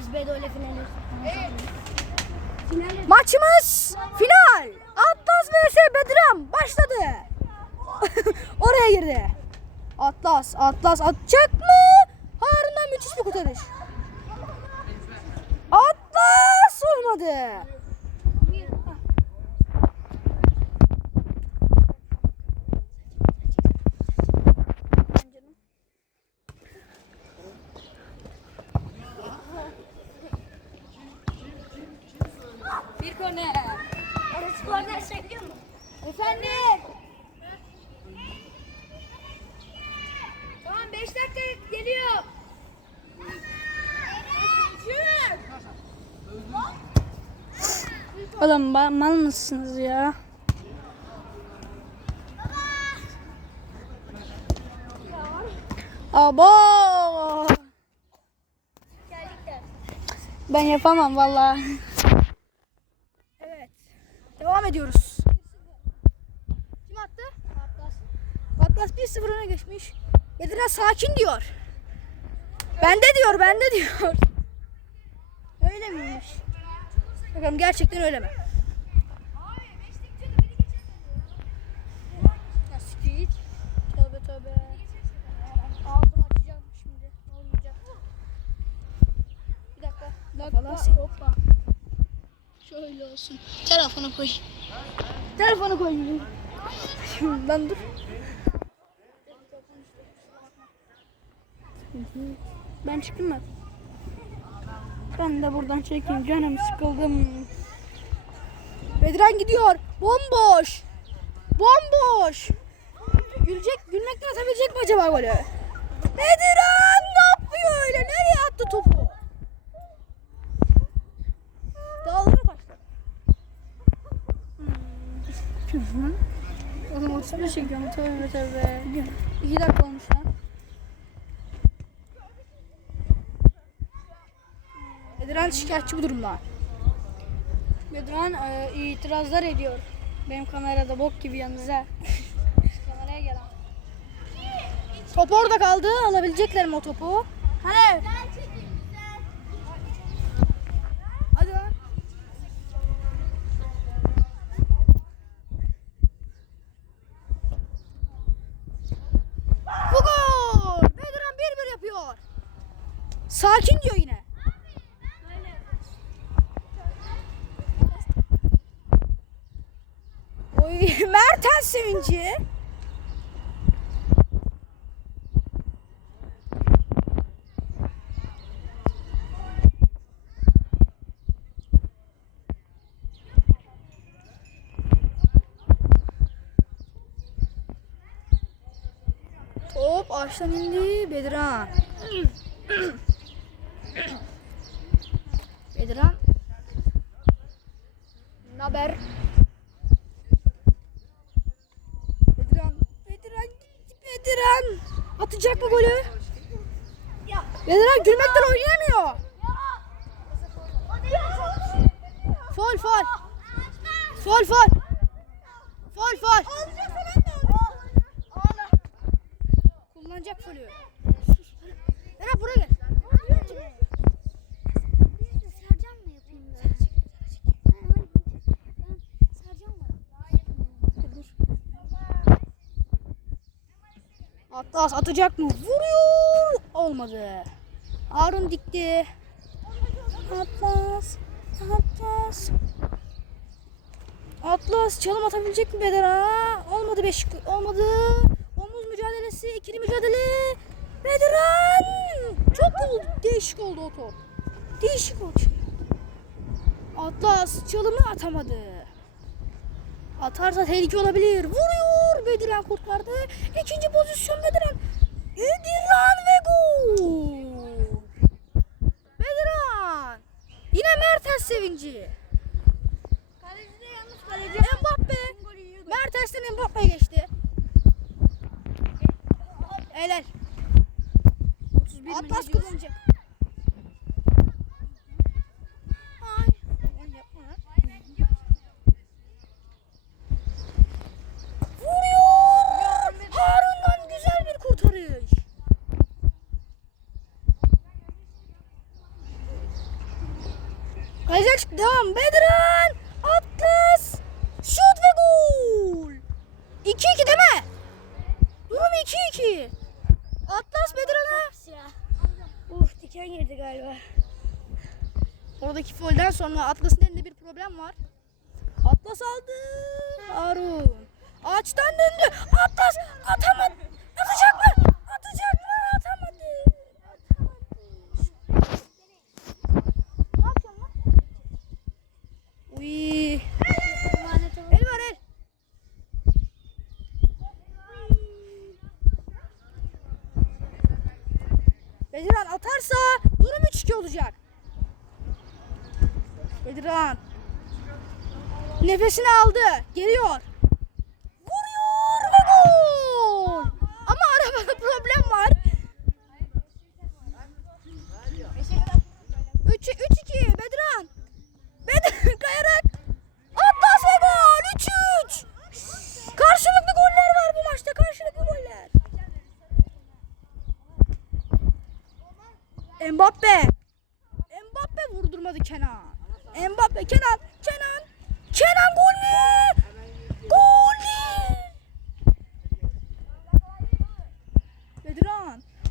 biz Bedo ile finali. Finali. Maçımız final. Atlas vs Bedram başladı. Oraya girdi. Atlas, Atlas atacak mı? Harun'dan müthiş bir kurtarış. Atlas olmadı. Bir korner. Orası korner çekiyor mu? Efendim. Tamam 5 dakika geliyor. Oğlum mal mısınız ya? Abo! Ben yapamam vallahi. Evet. Devam ediyoruz. Kim attı? Atlas. Atlas 1-0 öne geçmiş. Bedirhan sakin diyor. Bende diyor, bende diyor. Öyle miymiş? Bakalım gerçekten öyle mi? Tövbe tövbe. Ağzımı açacağım şimdi. Olmayacak. Bir dakika. Dakika. Hoppa. Şöyle olsun. Telefonu koy. Telefonu koyayım. ben dur. Ben çıktım mı? Ben de buradan çekeyim. Canım sıkıldım. Bedran gidiyor. Bomboş. Bomboş. Gülecek, gülmekten atabilecek mi acaba golü? Bedran ne yapıyor öyle? Nereye attı topu? Dağlara taştı. Oğlum 35 çekiyorum tövbe tövbe. 2 dakika olmuş lan. Bedran şikayetçi bu durumda. Bedran e, itirazlar ediyor. Benim kamerada bok gibi yalnız ha. Kameraya gel ama. Top orada kaldı. Alabilecekler mi o topu? Hani? Hadi lan. Bu gol. Bedran 1-1 yapıyor. Sakin diyor yine. Oy Mertens sevinci. Top ağaçtan indi Bedran. Bedran. Naber? Bedran. Bedran Bedran. Atacak mı golü? Ya. Bedran gülmekten oynayamıyor. Fol fol. Fol fol. Fol fol. Kullanacak folü. Berat buraya gel. Atlas atacak mı? Vuruyor. Olmadı. Harun dikti. Atlas. Atlas. Atlas çalım atabilecek mi Bedera? Olmadı beş. Olmadı. Mücadelesi. ikili mücadele. Bediran. Çok oldu. Değişik oldu o top. Değişik oldu. Atlas çalımı atamadı. Atarsa tehlike olabilir. Vuruyor. Bediran kurtardı. İkinci pozisyon Bediran. Bediran ve gol. Bediran. Yine Mertens sevinci. Kaleci de yalnız kaleci. Mbappe. Mertens'ten Mbappe'ye geçti. Helal. 31 Atlas kullanacak. sonra Atlas'ın elinde bir problem var. Atlas aldı. Arun. Ağaçtan döndü. Atlas atamadı. Atacak Atacaklar. Atacaklar. Atamadı. Atamadı. Ne yapıyorsun lan? Uy. El var el. Bedirhan atarsa durum 3-2 olacak. Edirhan. Nefesini aldı. Geliyor.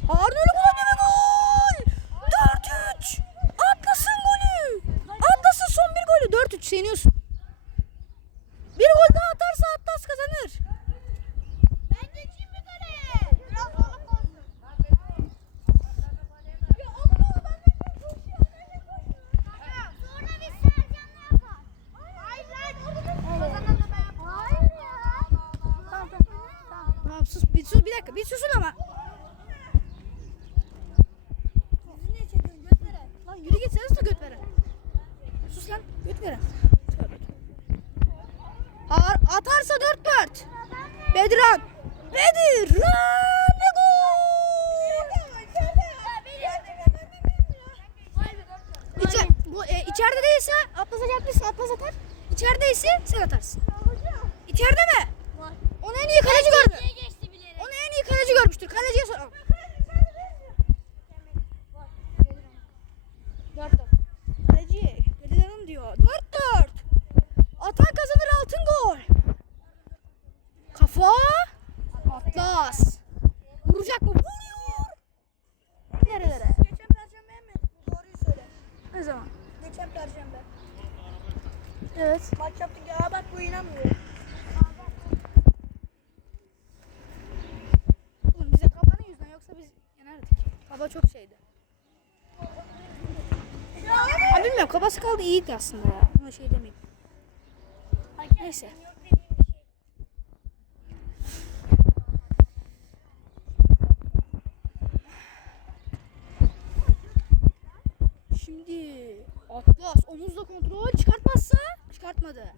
Harun Dışarıdaysa Atlas atmışsa Atlas atar. İçerideyse sen atarsın. İçeride mi? Var. Onu en iyi kaleci gördü. Onu en iyi kaleci görmüştür. Kaleciye soralım. bilmiyorum kafası kaldı iyiydi aslında ya. Ama şey demeyeyim. Neyse. Şimdi Atlas omuzla kontrol çıkartmazsa çıkartmadı.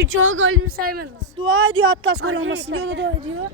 Çünkü çoğu golümü saymadınız. Dua ediyor Atlas gol olmasın diyor da dua ediyor.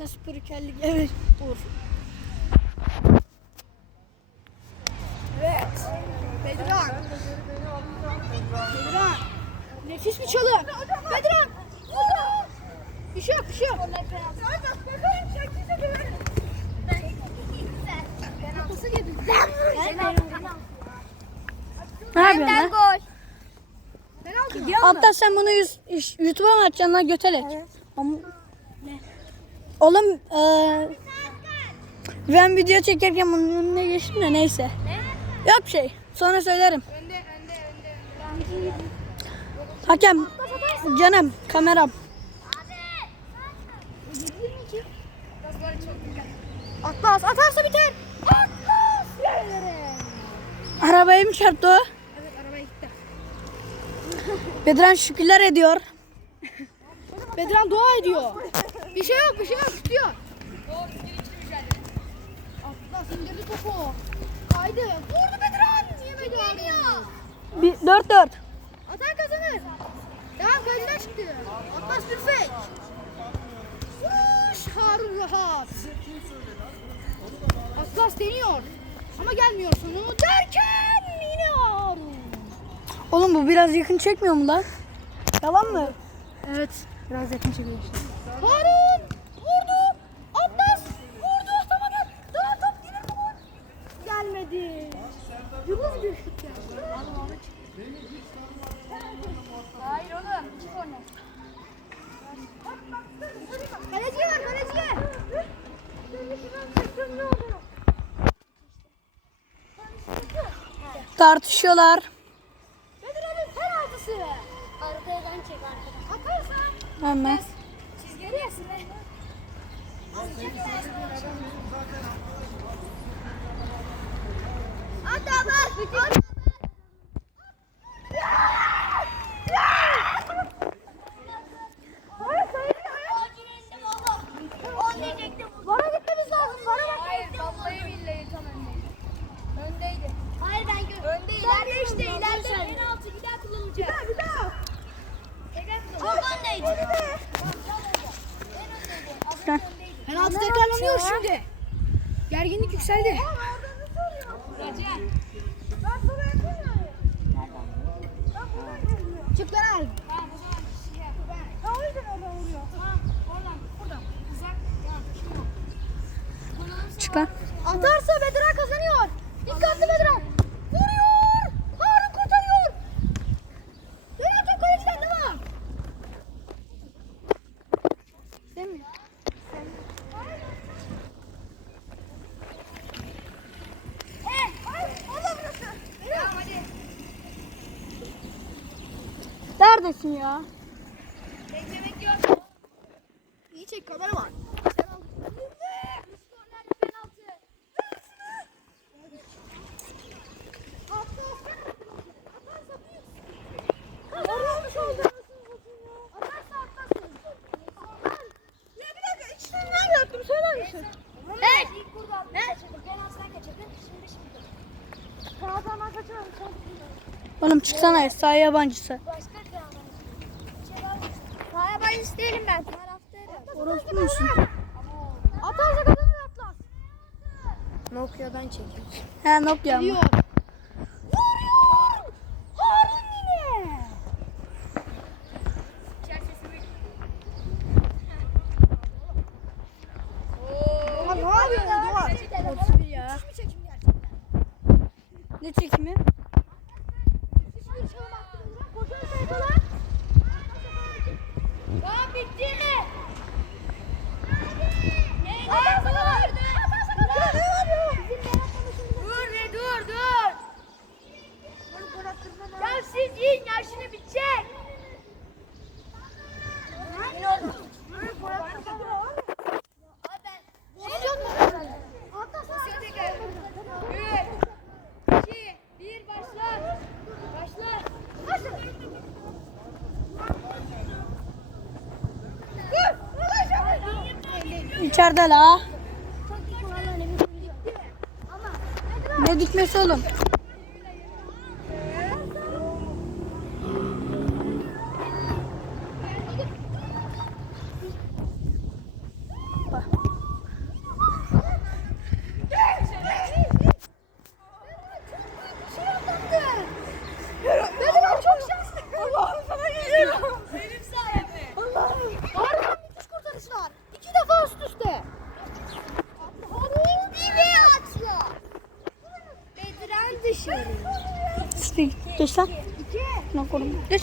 Başka spikerlik evet olur. Evet. Bedran. Bedran. Nefis bir çalı. Bedran. Bir şey yok, bir şey yok. Ne yapıyorsun lan? Abdest sen bunu YouTube'a mı atacaksın lan götele? Evet. Oğlum eee ben video çekerken bunun önüne geçtim de neyse. Yok bir şey. Sonra söylerim. Hakem canım kameram. Atlas atarsa biter. Atlas. Arabaya mı çarptı o? Evet arabaya gitti. Bedran şükürler ediyor. Bedran dua ediyor. Bir şey yok bir şey yok tutuyor. Atlas indirdi topu. Kaydı. Vurdu Bedran. Yemedi geliyor. Bir, 4-4. Atan kazanır. Devam kaleciler çıktı. Atlas bir fake. Vuş Harun rahat. Atlas deniyor. Ama gelmiyor sonu derken yine Harun. Oğlum bu biraz yakın çekmiyor mu lan? Yalan mı? Evet. Biraz yakın çekiyor işte. Harun vurdu. Atlas vurdu. Atamadı. Daha top gelir mi gol? Gelmedi. Yıldız bir şut geldi. Hayır oğlum. İki korner. Kaleciye ver kaleciye. Tartışıyorlar. Bedir abi penaltısı. Arkadan çek arkadan. Atarsan Hemen. çizgileri yesin be. At abi at. At. Bana gitmemiz lazım. Bana bak. Hayır, vallahi billahi tam öndeydi. Öndeydi. Hayır ben gö Önde ileride işte ileride. Penaltı bir daha kullanacağız. Bir daha bir daha. Çok öndeydi. Penaltı tekrarlanıyor şimdi. Gerginlik yükseldi. Çık ben al. Ya o yüzden oradan vuruyor. Çık lan. Atarsa Bedran kazanıyor. Dikkatli Bedran. Vuruyor. Harun kurtarıyor. Dönen top kaleciden devam. Değil mi? Evet. Hayır. Allah burası. Tamam hadi. Neredesin ya? Bekle bekliyorum. İyi çek kamera var. Yorulmuş oldu. Atarsa atlasın. Ya bir dakika ikisini nerede yaptım söyler misin? Evet. İlk buradan. Evet. Penaltıdan kaçırdın. Şimdi şimdi. Penaltıdan kaçırmadım. Oğlum çıksana sağ yabancısı. Başka bir penaltı. Sahaya ben isteyelim ben. Musun? Atarsa kazanır Atlas. Nokia'dan çekiyor. He Nokia mı? Diyor. Vuruyor. Harun yine. Oha ne yapıyorsun Doğan? 31 ya. Hiçbir çekim gerçekten. Ne çekimi? Hiçbir çalım attırmıyor. Koşuyor sayfalar. Tamam bitti. Atarsa kazanır. Atarsa kazanır. Dur be dur dur. Ya siz yiyin ya şimdi bitecek. Yine oldu. Üç, iki, bir, başla. Başla. Başla. İçeride la. Ne dikmesi oğlum? Bir geç sen. Ne koydum? Geç.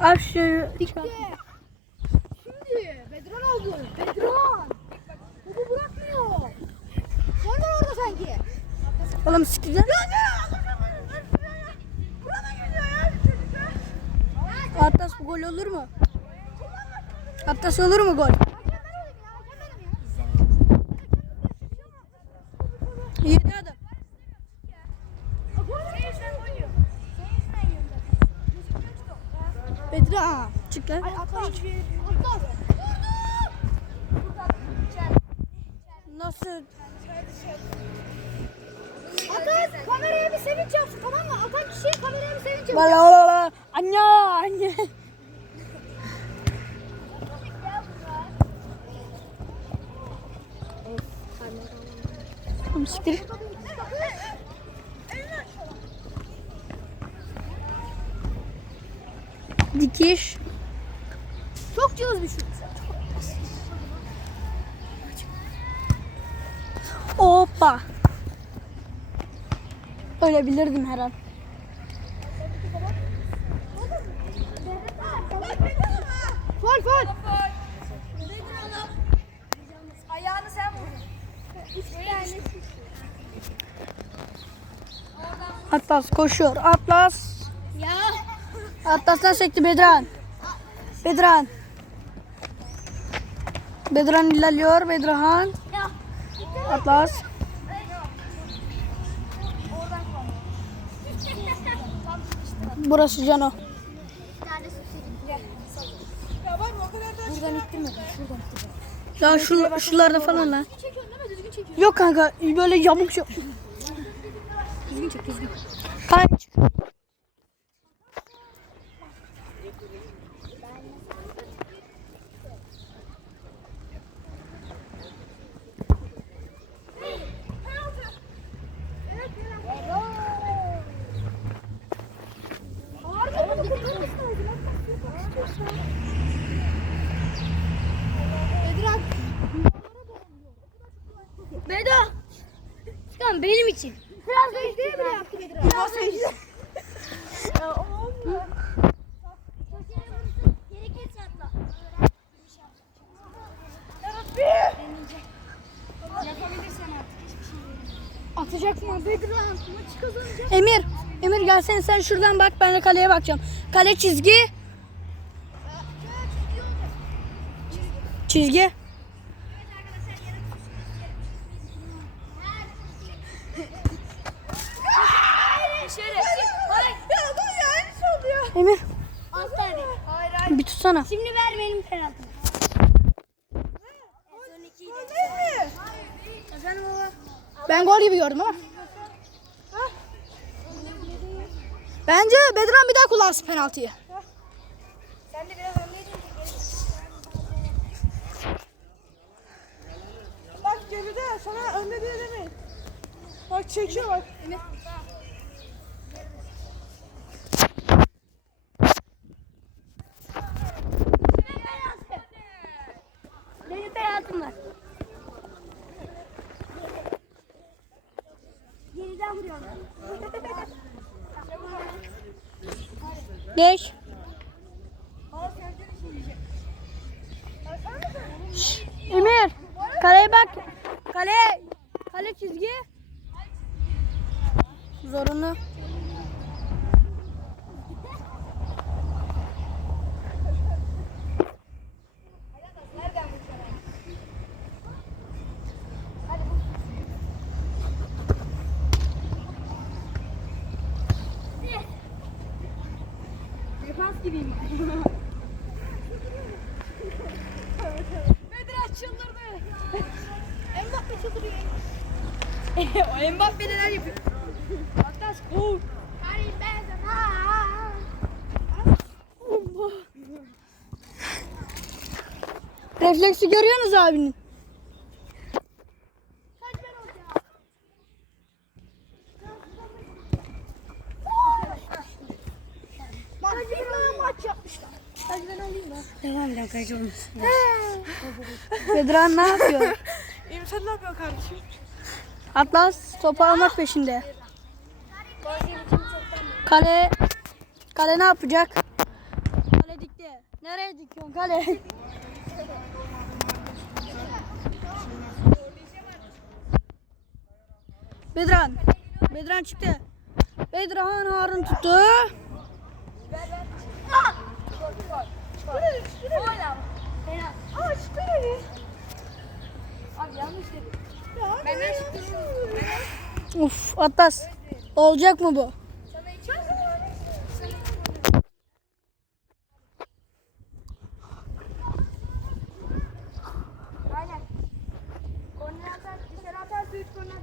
Abi şu Şimdi Bedran aldı. Bedran. Topu bırakmıyor. Sen var orada sanki. Oğlum siktir. Atlas bu gol olur mu? Atlas olur mu gol? Yedi adam. Bedra. Çık lan. Nasıl? Atan kameraya bir sevinç yapsın tamam mı? Atan kişiye kameraya bir sevinç yapsın. Valla valla valla. Anne anne. Siktir. Dikiş. Çok cılız bir şut. Hoppa. Öyle bilirdim her an. Fol fol. Ayağını sen vur. Atlas koşuyor. Atlas. Ya. Atlas'tan sekti Bedran. Bedran. Bedran ilerliyor. Bedrahan. Ya. Atlas. Burası Cano. Buradan ittirme. Şuradan. Ya şu, şuralarda falan lan. Mi? Yok kanka böyle yamuk şey. Düzgün çek düzgün. Kanka çık. Bedo. Benim için. Biraz secdeye bile yaptı. Biraz secde. Atacak mı? Maçı kazanacak. Emir. Emir gelsene sen şuradan bak ben de kaleye bakacağım. Kale çizgi. Çizgi. Şöyle. Hayır. Ya dur ya aynısı oluyor. Emir Asla değil. Hayır hayır. Bir tutsana. Şimdi ver benim penaltımı. Ben gol gibi gördüm ama. Bence Bedran bir daha kullansın penaltıyı. Sen de biraz öndeydin ki. Bak geride sana önde diye demeyin. Bak çekiyor bak. Benim var. Geriden vuruyorum. Geç. Emir. Kaleye bak. Kale. Kale çizgi. Zorunlu. Defans gibiyim. Bedran çıldırdı. Mbappe çıldırıyor. o Mbappe neler yapıyor? Atlas gol. Karim Benzema. Görüyorsunuz abinin. Devam edelim kayıcı olmasın. Bedran ne yapıyor? İyiyim sen ne yapıyorsun kardeşim? Atlas topu almak peşinde. Kale kale ne yapacak? Kale dikti. Nereye dikiyorsun kale? Bedran. Bedran çıktı. Bedran Harun tuttu. Uf Atlas. Olacak mı bu? Sana içmez Aynen. Korner atar, dışarı atarsa üç korner. Kale çizgi. Bir penaltı ver. Değil, değil, değil. değil.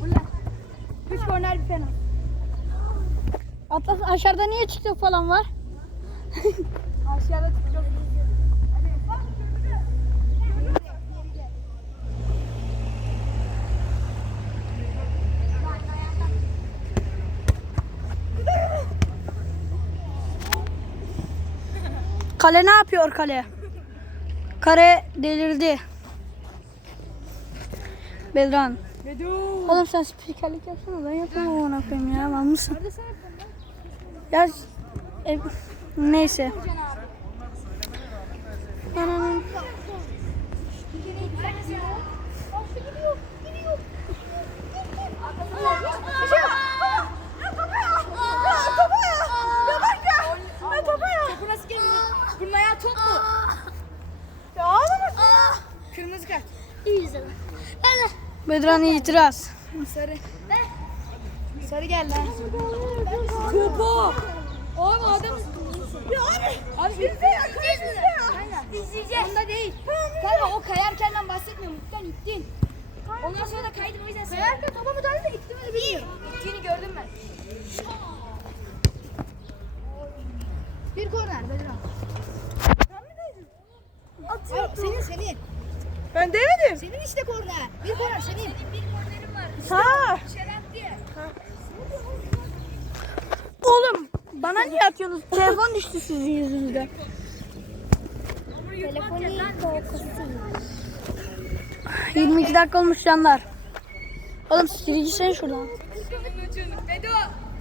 Bu ne? Üç korner bir penaltı. Atlas aşağıda niye çıktı falan var? Aşağıda tutuyor. Hadi. Bak, kırmızı. Geri gel, geri gel. Bak, ayağından. Kale ne yapıyor kale? Kare delirdi. Bedran. Bedu. Oğlum sen spikerlik yapsana ben yapamam ona koyayım ya. Var mısın? Ya e, neyse. Ananın. Kırmızı kart. Bedran itiraz. Sarı. Sarı gel lan. Topu. Oğlum adam. Ya abi. Abi Bizde ya. Bizde ya. Aynen. İzleyeceğiz. Onda değil. Kanka o kayarkenden bahsetmiyorum. Muhtemelen ittin. Ondan sonra da kaydın o yüzden Kayarken topa müdahale de gitti mi bilmiyorum. İttiğini gördüm ben. Bir korner Bedran. Hayır, senin senin. Ben demedim. Senin işte korner. Bir korner senin. Senin bir kornerin var. Ha. Dışarı attı ya. Oğlum bana niye atıyorsunuz? Telefon düştü sizin yüzünüzden. Telefonu 22 dakika olmuş canlar. Oğlum sürücü sen şuradan. Bedo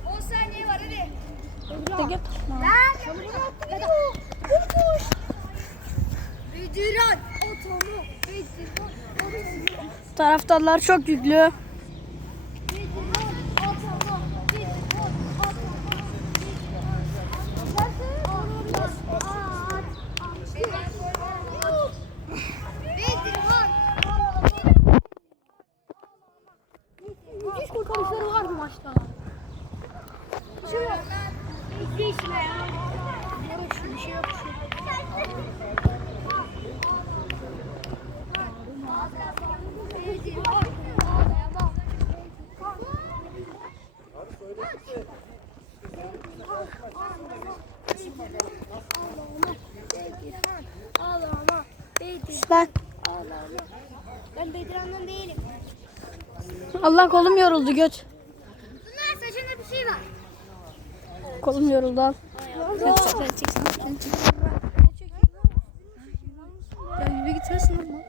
10 saniye var hadi. De git. Lan. Bedo. Koş. Bediran. Otomu. Taraftarlar çok yüklü. Bediran. Otomu. Bediran. Müthiş kurtarışları var bu maçta. Bir şey yok. Bir işine ya. Bir şey yok. Ağlama. Bedir. Ben Ağlama. Ben Bediran'dan değilim. Allah kolum yoruldu göt. Bunlar saçında bir şey var. Kolum yoruldu al. Ya gibi gitmesin ama.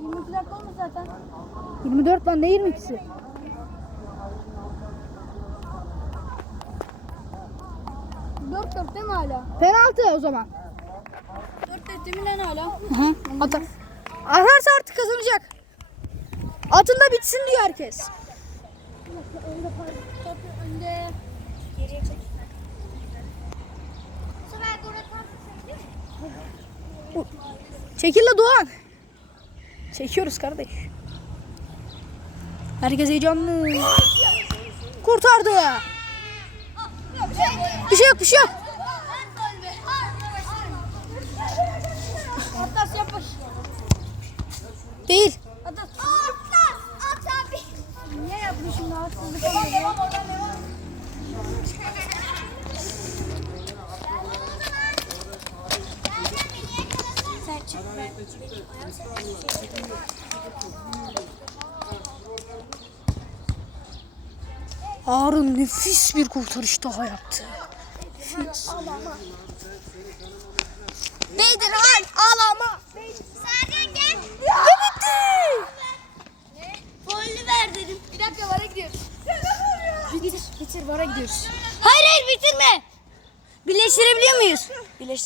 22 dakika olmuş zaten. 24 lan ne 22'si? Dört dört değil mi hala? Penaltı o zaman. Dört dört değil mi lan hala? Hı hı. Atar. Atarsa artık kazanacak. Atın da bitsin diyor herkes. Çekil la Doğan. Çekiyoruz kardeş. Herkes heyecanlı. Kurtardı. Bir şey yok bir şey yok. Değil. Harun nefis bir kurtarış daha yaptı. Beydirhan ağlama. Sergen gel. Ve bitti. Golü ver dedim. Bir dakika vara gidiyoruz. Bitir, vara gidiyoruz. Hayır hayır bitirme. Birleştirebiliyor muyuz? Birleştir.